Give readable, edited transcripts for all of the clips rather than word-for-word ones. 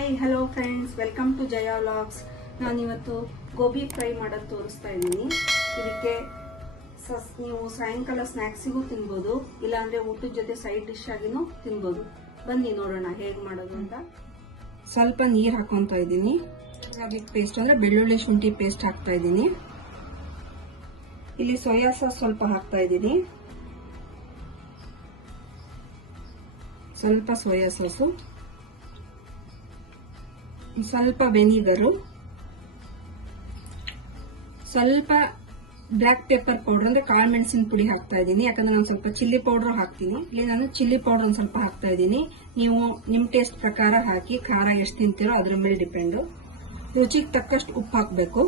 Hi hello friends, welcome to ಜಯಾಲಾಕ್ಸ್. ನಾನಿವತ್ತು gobi fry ಮಾಡೋದು ತೋರಿಸ್ತಾ ಇದ್ದೀನಿ. ಇದಕ್ಕೆ ನೀವು ಸಾಯಂಕಾಲ ಸ್ನ್ಯಾಕ್ಸಿಗೂ ತಿನ್ಬೋದು, ಇಲ್ಲಾಂದ್ರೆ ಊಟದ ಜೊತೆ ಸೈಡ್ ಡಿಶ್ ಆಗಿನೂ ತಿನ್ಬೋದು. ಬನ್ನಿ ನೋಡೋಣ ಹೇಗೆ ಮಾಡೋದು ಅಂತ. ಸ್ವಲ್ಪ ನೀರು ಹಾಕೊಂತ ಇದ್ದೀನಿ. ಗಾರ್ಲಿಕ್ ಪೇಸ್ಟ್ ಅಂದ್ರೆ ಬೆಳ್ಳುಳ್ಳಿ ಶುಂಠಿ ಪೇಸ್ಟ್ ಹಾಕ್ತಾ ಇದ್ದೀನಿ. ಇಲ್ಲಿ ಸೋಯಾ ಸಾಸ್ ಸ್ವಲ್ಪ ಹಾಕ್ತಾ ಇದ್ದೀನಿ, ಸ್ವಲ್ಪ ಸೋಯಾ ಸಾಸು, ಸ್ವಲ್ಪ ವೆನಿಗರು, ಸ್ವಲ್ಪ ಬ್ಲಾಕ್ ಪೆಪ್ಪರ್ ಪೌಡರ್ ಅಂದ್ರೆ ಕಾಳು ಮೆಣಸಿನ ಪುಡಿ ಹಾಕ್ತಾ ಇದ್ದೀನಿ. ಯಾಕಂದ್ರೆ ನಾನು ಸ್ವಲ್ಪ ಚಿಲ್ಲಿ ಪೌಡರ್ ಹಾಕ್ತೀನಿ. ಇಲ್ಲಿ ನಾನು ಚಿಲ್ಲಿ ಪೌಡರ್ ಒಂದು ಸ್ವಲ್ಪ ಹಾಕ್ತಾ ಇದ್ದೀನಿ. ನೀವು ನಿಮ್ ಟೇಸ್ಟ್ ಪ್ರಕಾರ ಹಾಕಿ, ಖಾರ ಎಷ್ಟು ತಿಂತೀರೋ ಅದ್ರ ಮೇಲೆ ಡಿಪೆಂಡ್. ರುಚಿಗೆ ತಕ್ಕಷ್ಟು ಉಪ್ಪು ಹಾಕಬೇಕು.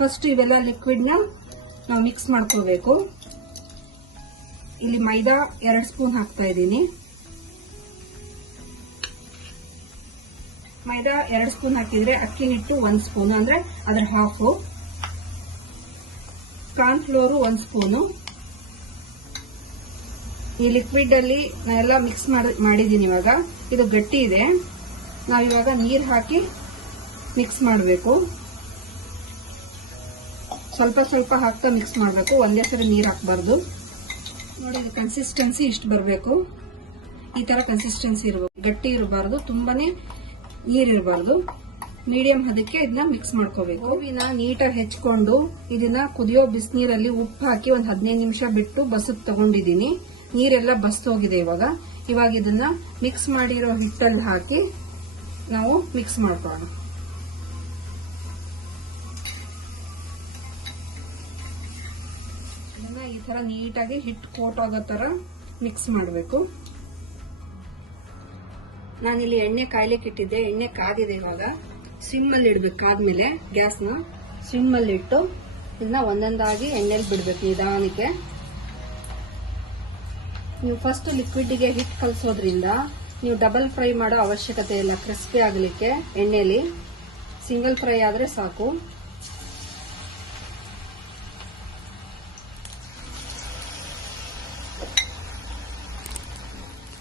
ಫಸ್ಟ್ ಇವೆಲ್ಲ ಲಿಕ್ವಿಡ್ ನ ನಾವು ಮಿಕ್ಸ್ ಮಾಡ್ಕೋಬೇಕು. ಇಲ್ಲಿ ಮೈದಾ 2 ಸ್ಪೂನ್ ಹಾಕ್ತಾ ಇದ್ದೀನಿ. ಮೈದಾ 2 ಸ್ಪೂನ್ ಹಾಕಿದ್ರೆ ಅಕ್ಕಿ ಹಿಟ್ಟು 1 ಸ್ಪೂನ್ ಅಂದ್ರೆ ಅದ್ರ ಹಾಫ್. Corn flour 1 spoon. ಈ ಲಿಕ್ವಿಡ್ ಅಲ್ಲಿ ನಾನೆಲ್ಲ ಮಿಕ್ಸ್ ಮಾಡಿದ್ದೀನಿ. ಇವಾಗ ಇದು ಗಟ್ಟಿ ಇದೆ. ನಾವಿವಾಗ ನೀರು ಹಾಕಿ ಮಿಕ್ಸ್ ಮಾಡಬೇಕು. ಸ್ವಲ್ಪ ಸ್ವಲ್ಪ ಹಾಕ್ತಾ ಮಿಕ್ಸ್ ಮಾಡಬೇಕು, ಒಂದೇ ಸರಿ ನೀರು ಹಾಕಬಾರ್ದು. ನೋಡಿ, ಕನ್ಸಿಸ್ಟೆನ್ಸಿ ಇಷ್ಟು ಬರಬೇಕು. ಈ ತರ ಕನ್ಸಿಸ್ಟೆನ್ಸಿ ಇರಬೇಕು, ಗಟ್ಟಿ ಇರಬಾರ್ದು, ತುಂಬಾನೇ ನೀರಿರಬಾರ್ದು. ಮೀಡಿಯಂ ಹದಕ್ಕೆ ಇದನ್ನ ಮಿಕ್ಸ್ ಮಾಡ್ಕೋಬೇಕು. ಗೋಬಿನ ನೀಟಾಗಿ ಹೆಚ್ಕೊಂಡು ಇದನ್ನ ಕುದಿಯೋ ಬಿಸಿನೀರಲ್ಲಿ ಉಪ್ಪು ಹಾಕಿ ಒಂದು 15 ನಿಮಿಷ ಬಿಟ್ಟು ಬಸದ್ ತಗೊಂಡಿದ್ದೀನಿ. ನೀರೆಲ್ಲ ಬಸ್ತೋಗಿದೆ. ಇವಾಗ ಇದನ್ನ ಮಿಕ್ಸ್ ಮಾಡಿರೋ ಹಿಟ್ಟಲ್ಲಿ ಹಾಕಿ ನಾವು ಮಿಕ್ಸ್ ಮಾಡ್ಕೊಳ್ಳೋಣ. ಇದನ್ನ ಈ ತರ ನೀಟಾಗಿ ಹಿಟ್ಟು ಕೋಟ್ ಆಗೋ ತರ ಮಿಕ್ಸ್ ಮಾಡಬೇಕು. ನಾನಿಲ್ಲಿ ಎಣ್ಣೆ ಕಾಯ್ಲಿಕ್ಕೆ ಇಟ್ಟಿದ್ದೆ. ಎಣ್ಣೆ ಕಾದಿದೆ. ಇವಾಗ ಸ್ವಿಮ್ ಅಲ್ಲಿ ಇಡ್ಬೇಕು. ಕಾದ್ಮೇಲೆ ಗ್ಯಾಸ್ನ ಸ್ವಿಮ್ ಅಲ್ಲಿ ಇಟ್ಟು ಇದನ್ನ ಒಂದೊಂದಾಗಿ ಎಣ್ಣೆಲಿ ಬಿಡ್ಬೇಕು ನಿಧಾನಕ್ಕೆ. ನೀವು ಫಸ್ಟ್ ಲಿಕ್ವಿಡ್ಗೆ ಹಿಟ್ಟು ಕಲಸೋದ್ರಿಂದ ನೀವು ಡಬಲ್ ಫ್ರೈ ಮಾಡೋ ಅವಶ್ಯಕತೆ ಇಲ್ಲ. ಕ್ರಿಸ್ಪಿ ಆಗಲಿಕ್ಕೆ ಎಣ್ಣೆಲಿ ಸಿಂಗಲ್ ಫ್ರೈ ಆದ್ರೆ ಸಾಕು.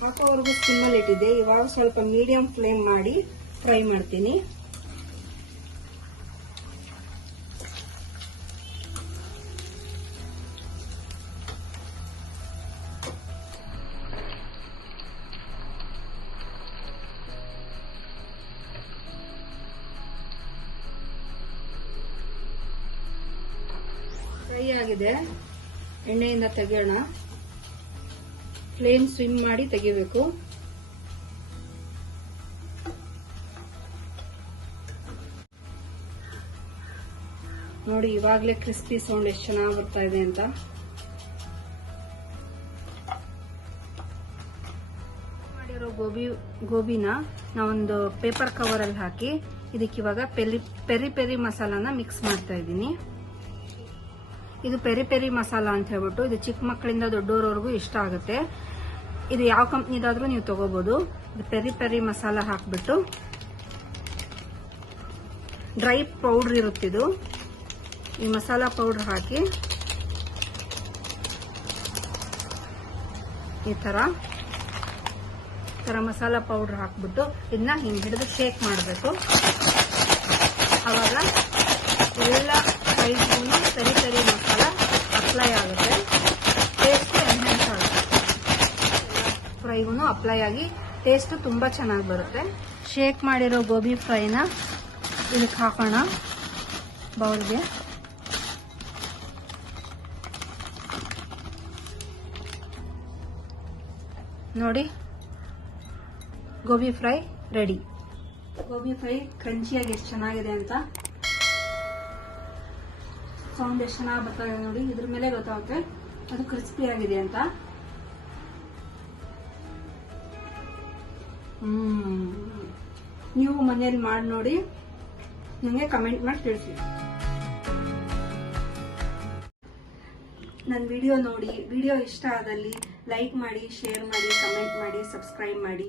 ಹಾಕೋವರೆಗೂ ಸ್ಟಿಮ್ಮಲ್ಲಿ ಇಟ್ಟಿದ್ದೆ. ಇವಾಗ ಸ್ವಲ್ಪ ಮೀಡಿಯಂ ಫ್ಲೇಮ್ ಮಾಡಿ ಫ್ರೈ ಮಾಡ್ತೀನಿ. ಫ್ರೈ ಆಗಿದೆ. ಎಣ್ಣೆಯಿಂದ ತೆಗೆಯೋಣ. ಫ್ಲೇಮ್ ಸ್ವಿಮ್ ಮಾಡಿ ತೆಗಿಬೇಕು. ನೋಡಿ, ಇವಾಗ್ಲೇ ಕ್ರಿಸ್ಪಿ ಸೌಂಡ್ ಎಷ್ಟು ಚೆನ್ನಾಗಿ ಬರ್ತಾ ಇದೆ ಅಂತ. ಮಾಡಿರೋ ಗೋಬಿನ ನಾವೊಂದು ಪೇಪರ್ ಕವರ್ ಅಲ್ಲಿ ಹಾಕಿ ಇದಕ್ಕೆ ಇವಾಗ ಪೆರಿ ಪೆರಿ ಮಸಾಲಾನ ಮಿಕ್ಸ್ ಮಾಡ್ತಾ ಇದ್ದೀನಿ. ಇದು ಪೆರಿ ಪೆರಿ ಮಸಾಲ ಅಂತ ಹೇಳ್ಬಿಟ್ಟು, ಇದು ಚಿಕ್ಕ ಮಕ್ಕಳಿಂದ ದೊಡ್ಡವರವರೆಗೂ ಇಷ್ಟ ಆಗುತ್ತೆ. ಇದು ಯಾವ ಕಂಪ್ನಿದಾದ್ರೂ ನೀವು ತಗೋಬಹುದು. ಇದು ಪೆರಿ ಪೆರಿ ಮಸಾಲ ಹಾಕ್ಬಿಟ್ಟು, ಡ್ರೈ ಪೌಡರ್ ಇರುತ್ತಿದು. ಈ ಮಸಾಲ ಪೌಡರ್ ಹಾಕಿ ಈ ತರ ಮಸಾಲ ಪೌಡರ್ ಹಾಕ್ಬಿಟ್ಟು ಇದನ್ನ ಹಿಂಗೆ ಹಿಡಿದು ಶೇಕ್ ಮಾಡಬೇಕು. ಅವಾಗ ಎಲ್ಲ ಸೈಡ್ಗೂ ಪೆರಿ ಪೆರಿ ಮಸಾಲ ಅಪ್ಲೈ ಆಗುತ್ತೆ. ಟೇಸ್ಟ್ ಎನ್ಹಾನ್ಸ್ ಆಗುತ್ತೆ. ಫ್ರೈಗೂ ಅಪ್ಲೈ ಆಗಿ ಟೇಸ್ಟ್ ತುಂಬಾ ಚೆನ್ನಾಗಿ ಬರುತ್ತೆ. ಶೇಕ್ ಮಾಡಿರೋ ಗೋಬಿ ಫ್ರೈನ ಇದಕ್ಕೆ ಹಾಕೋಣ ಬೌಲ್ಗೆ. ನೋಡಿ, gobi fry ready. Gobi fry ಕ್ರಂಚಿಯಾಗಿ ಎಷ್ಟು ಚೆನ್ನಾಗಿದೆ ಅಂತ. ಸೌಂಡ್ ಎಷ್ಟು ಚೆನ್ನಾಗಿ ಬರ್ತಾ ಇದೆ ನೋಡಿ. ಇದ್ರ ಮೇಲೆ ಗೊತ್ತಾಗುತ್ತೆ ಅದು ಕ್ರಿಸ್ಪಿ ಆಗಿದೆ ಅಂತ. ನೀವು ಮನೆಯಲ್ಲಿ ಮಾಡಿ ನೋಡಿ, ನನಗೆ ಕಮೆಂಟ್ ಮಾಡಿ ತಿಳಿಸಿ. ನನ್ನ ವಿಡಿಯೋ ನೋಡಿ, ವಿಡಿಯೋ ಇಷ್ಟ ಆದಲ್ಲಿ ಲೈಕ್ ಮಾಡಿ, ಶೇರ್ ಮಾಡಿ, ಕಮೆಂಟ್ ಮಾಡಿ, ಸಬ್ಸ್ಕ್ರೈಬ್ ಮಾಡಿ.